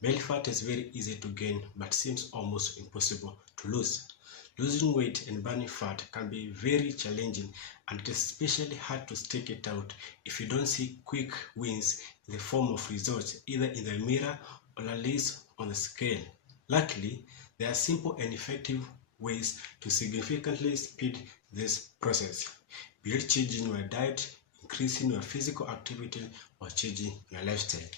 Belly fat is very easy to gain but seems almost impossible to lose. Losing weight and burning fat can be very challenging, and it is especially hard to stick it out if you don't see quick wins in the form of results either in the mirror or at least on the scale. Luckily, there are simple and effective ways to significantly speed this process, be it changing your diet, increasing your physical activity, or changing your lifestyle.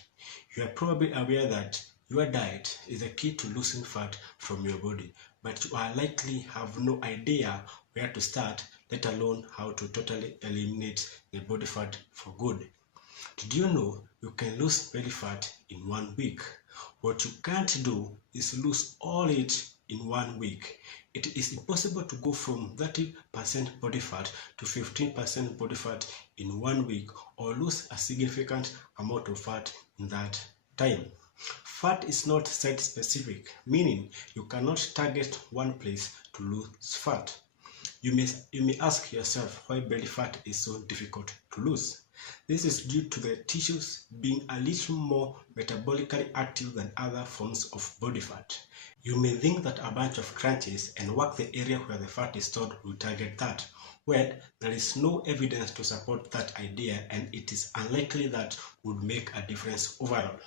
You are probably aware that your diet is the key to losing fat from your body, but you are likely have no idea where to start, let alone how to totally eliminate the body fat for good. Did you know you can lose belly fat in 1 week? What you can't do is lose all it in 1 week. It is impossible to go from 30% body fat to 15% body fat in 1 week or lose a significant amount of fat in that time. Fat is not site specific, meaning you cannot target one place to lose fat. You may ask yourself why belly fat is so difficult to lose. This is due to the tissues being a little more metabolically active than other forms of body fat. You may think that a bunch of crunches and work the area where the fat is stored will target that. Well, there is no evidence to support that idea, and it is unlikely that would make a difference overall.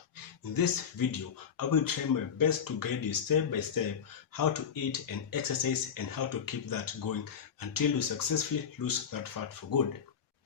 In this video, I will try my best to guide you step by step how to eat and exercise and how to keep that going until you successfully lose that fat for good.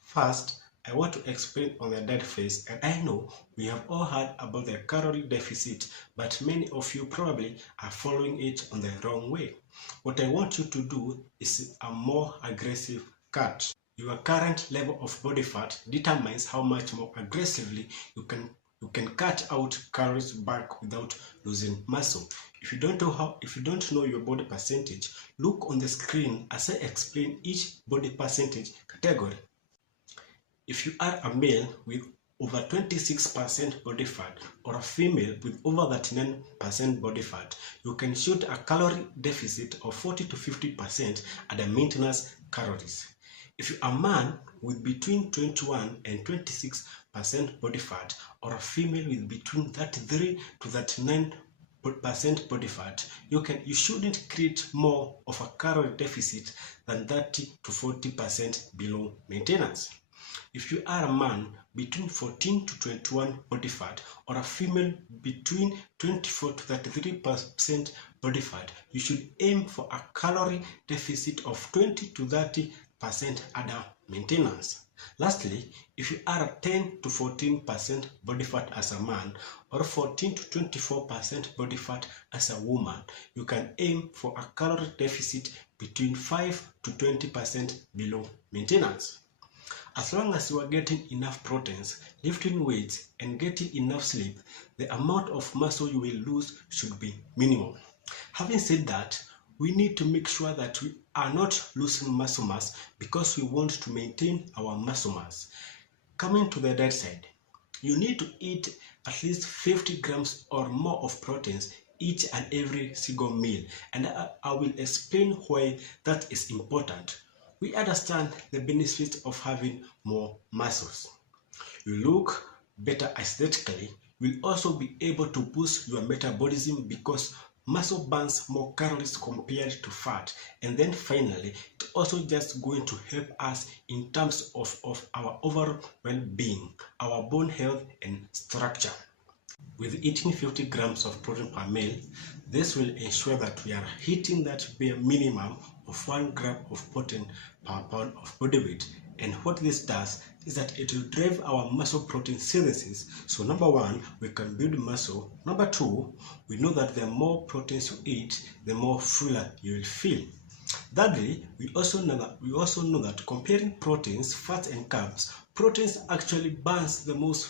First, I want to explain on the diet phase, and I know we have all heard about the calorie deficit, but many of you probably are following it on the wrong way. What I want you to do is a more aggressive cut. Your current level of body fat determines how much more aggressively you can cut out calories back without losing muscle. If you don't know your body percentage, look on the screen as I explain each body percentage category. If you are a male with over 26% body fat or a female with over 39% body fat, you can shoot a calorie deficit of 40 to 50% at the maintenance calories. If you are a man with between 21 and 26% body fat or a female with between 33 to 39% body fat, you shouldn't create more of a calorie deficit than 30 to 40% below maintenance. If you are a man between 14 to 21 body fat or a female between 24 to 33% body fat, you should aim for a calorie deficit of 20 to 30% under maintenance. Lastly, if you are a 10 to 14% body fat as a man or 14 to 24% body fat as a woman, you can aim for a calorie deficit between 5 to 20% below maintenance. As long as you are getting enough proteins, lifting weights, and getting enough sleep, the amount of muscle you will lose should be minimal. Having said that, we need to make sure that we are not losing muscle mass because we want to maintain our muscle mass. Coming to the diet side, you need to eat at least 50 grams or more of proteins each and every single meal, and I will explain why that is important. We understand the benefits of having more muscles. You look better aesthetically. You will also be able to boost your metabolism because muscle burns more calories compared to fat. And then finally, it's also just going to help us in terms of our overall well-being, our bone health and structure. With eating 50 grams of protein per meal, this will ensure that we are hitting that bare minimum of 1 gram of protein per pound of body weight. And what this does is that it will drive our muscle protein synthesis. So number one, we can build muscle. Number two, we know that the more proteins you eat, the more fuller you will feel. Thirdly, we also know that comparing proteins, fats and carbs, proteins actually burns the most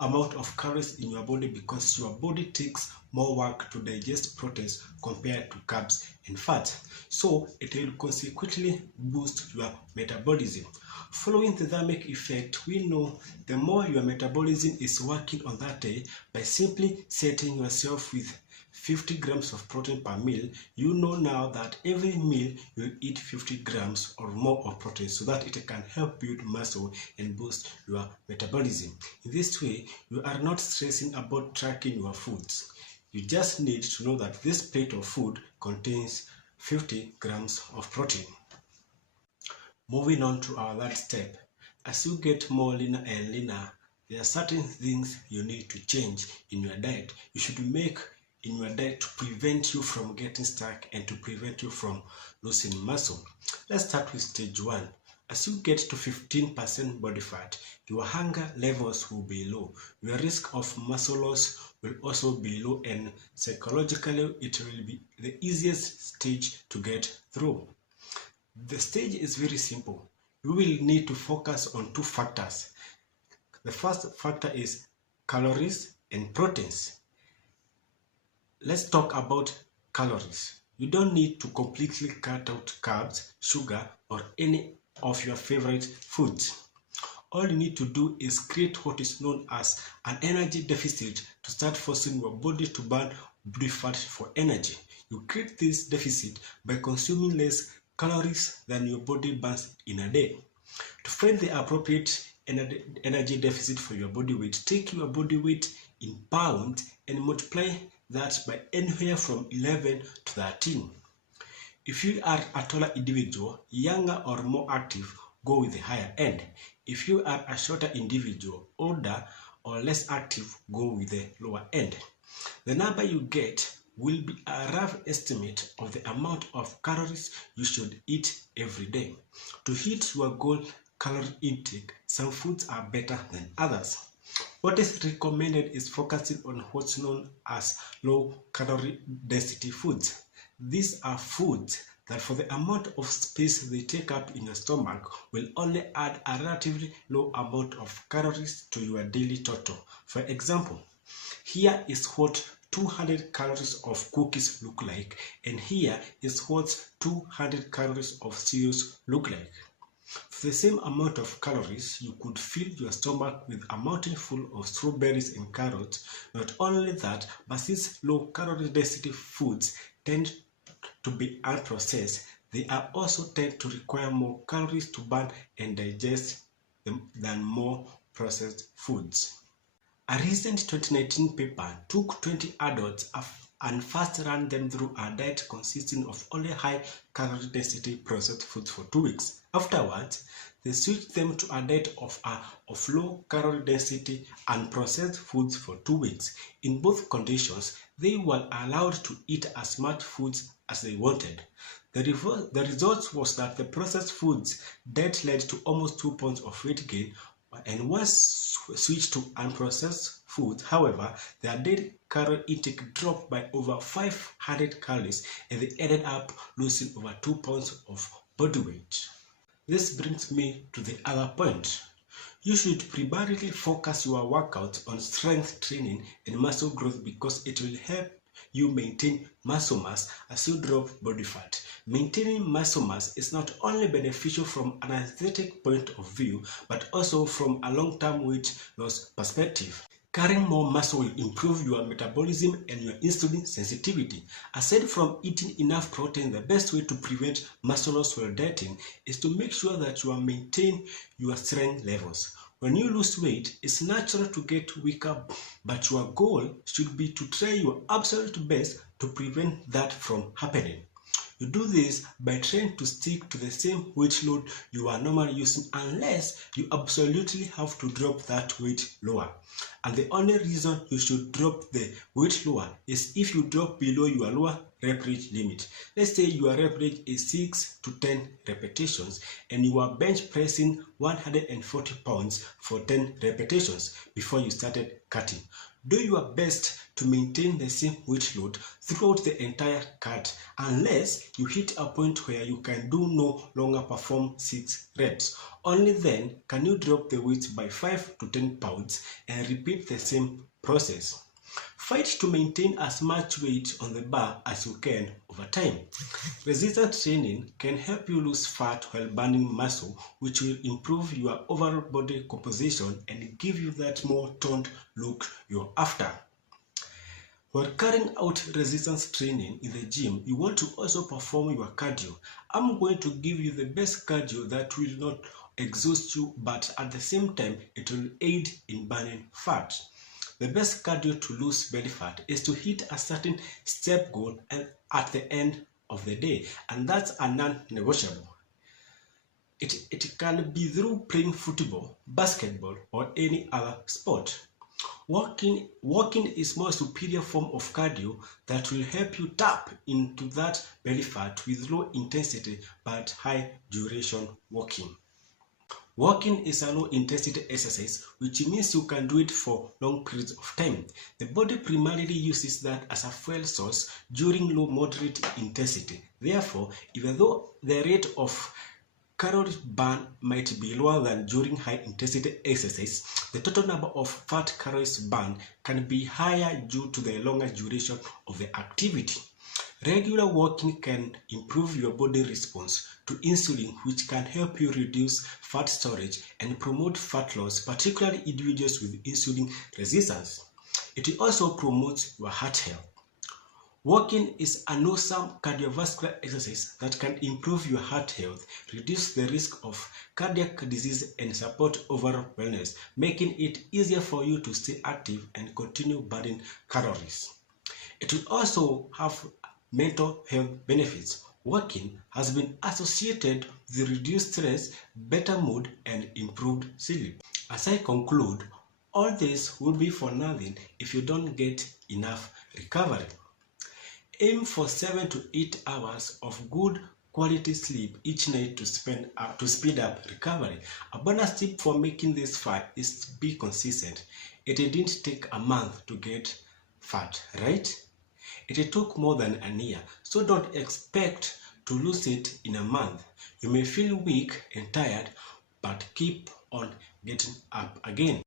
amount of calories in your body because your body takes more work to digest proteins compared to carbs and fats. So it will consequently boost your metabolism. Following the thermic effect, we know the more your metabolism is working on that day by simply setting yourself with 50 grams of protein per meal, you know now that every meal you'll eat 50 grams or more of protein so that it can help build muscle and boost your metabolism. In this way, you are not stressing about tracking your foods. You just need to know that this plate of food contains 50 grams of protein. Moving on to our third step. As you get more leaner and leaner, there are certain things you need to change in your diet. You should make in your diet to prevent you from getting stuck and to prevent you from losing muscle. Let's start with stage 1. As you get to 15% body fat, your hunger levels will be low. Your risk of muscle loss will also be low, and psychologically it will be the easiest stage to get through. The stage is very simple. You will need to focus on 2 factors. The first factor is calories and proteins. Let's talk about calories. You don't need to completely cut out carbs, sugar, or any of your favorite foods. All you need to do is create what is known as an energy deficit to start forcing your body to burn body fat for energy. You create this deficit by consuming less calories than your body burns in a day. To find the appropriate energy deficit for your body weight, take your body weight in pounds and multiply that by anywhere from 11 to 13. If you are a taller individual, younger or more active, go with the higher end. If you are a shorter individual, older or less active, go with the lower end. The number you get will be a rough estimate of the amount of calories you should eat every day. To hit your goal calorie intake, some foods are better than others. What is recommended is focusing on what's known as low calorie density foods. These are foods that for the amount of space they take up in your stomach will only add a relatively low amount of calories to your daily total. For example, here is what 200 calories of cookies look like, and here is what 200 calories of cereals look like. For the same amount of calories, you could fill your stomach with a mountain full of strawberries and carrots. Not only that, but since low calorie density foods tend to be unprocessed, they are also tend to require more calories to burn and digest them than more processed foods. A recent 2019 paper took 20 adults and first ran them through a diet consisting of only high calorie density processed foods for 2 weeks. Afterwards, they switched them to a diet of low calorie density and processed foods for 2 weeks. In both conditions, they were allowed to eat as much foods as they wanted. The result was that the processed foods diet led to almost 2 pounds of weight gain, and once switched to unprocessed foods, however, their daily calorie intake dropped by over 500 calories and they ended up losing over 2 pounds of body weight. This brings me to the other point. You should primarily focus your workout on strength training and muscle growth because it will help you maintain muscle mass as you drop body fat. Maintaining muscle mass is not only beneficial from an aesthetic point of view, but also from a long-term weight loss perspective. Carrying more muscle will improve your metabolism and your insulin sensitivity. Aside from eating enough protein, the best way to prevent muscle loss while dieting is to make sure that you maintain your strength levels. When you lose weight, it's natural to get weaker, but your goal should be to try your absolute best to prevent that from happening. You do this by trying to stick to the same weight load you are normally using unless you absolutely have to drop that weight lower. And the only reason you should drop the weight lower is if you drop below your lower rep range limit. Let's say your rep range is 6 to 10 repetitions and you are bench pressing 140 pounds for 10 repetitions before you started cutting. Do your best to maintain the same weight load throughout the entire cut unless you hit a point where you can no longer perform 6 reps. Only then can you drop the weight by 5 to 10 pounds and repeat the same process. Fight to maintain as much weight on the bar as you can over time. Resistance training can help you lose fat while burning muscle, which will improve your overall body composition and give you that more toned look you're after. While carrying out resistance training in the gym, you want to also perform your cardio. I'm going to give you the best cardio that will not exhaust you, but at the same time, it will aid in burning fat. The best cardio to lose belly fat is to hit a certain step goal at the end of the day, and that's a non-negotiable. It can be through playing football, basketball, or any other sport. Walking is more superior form of cardio that will help you tap into that belly fat with low intensity but high duration walking. Walking is a low intensity exercise, which means you can do it for long periods of time. The body primarily uses that as a fuel source during low moderate intensity. Therefore, even though the rate of calorie burn might be lower than during high intensity exercise, the total number of fat calories burned can be higher due to the longer duration of the activity. Regular walking can improve your body response to insulin, which can help you reduce fat storage and promote fat loss, particularly individuals with insulin resistance. It also promotes your heart health. Walking is an awesome cardiovascular exercise that can improve your heart health, reduce the risk of cardiac disease, and support overall wellness, making it easier for you to stay active and continue burning calories. It will also have mental health benefits. Walking has been associated with reduced stress, better mood, and improved sleep. As I conclude, all this will be for nothing if you don't get enough recovery. Aim for 7 to 8 hours of good quality sleep each night to speed up recovery. A bonus tip for making this fat is to be consistent. It didn't take a month to get fat, right? It took more than a year, so don't expect to lose it in a month. You may feel weak and tired, but keep on getting up again.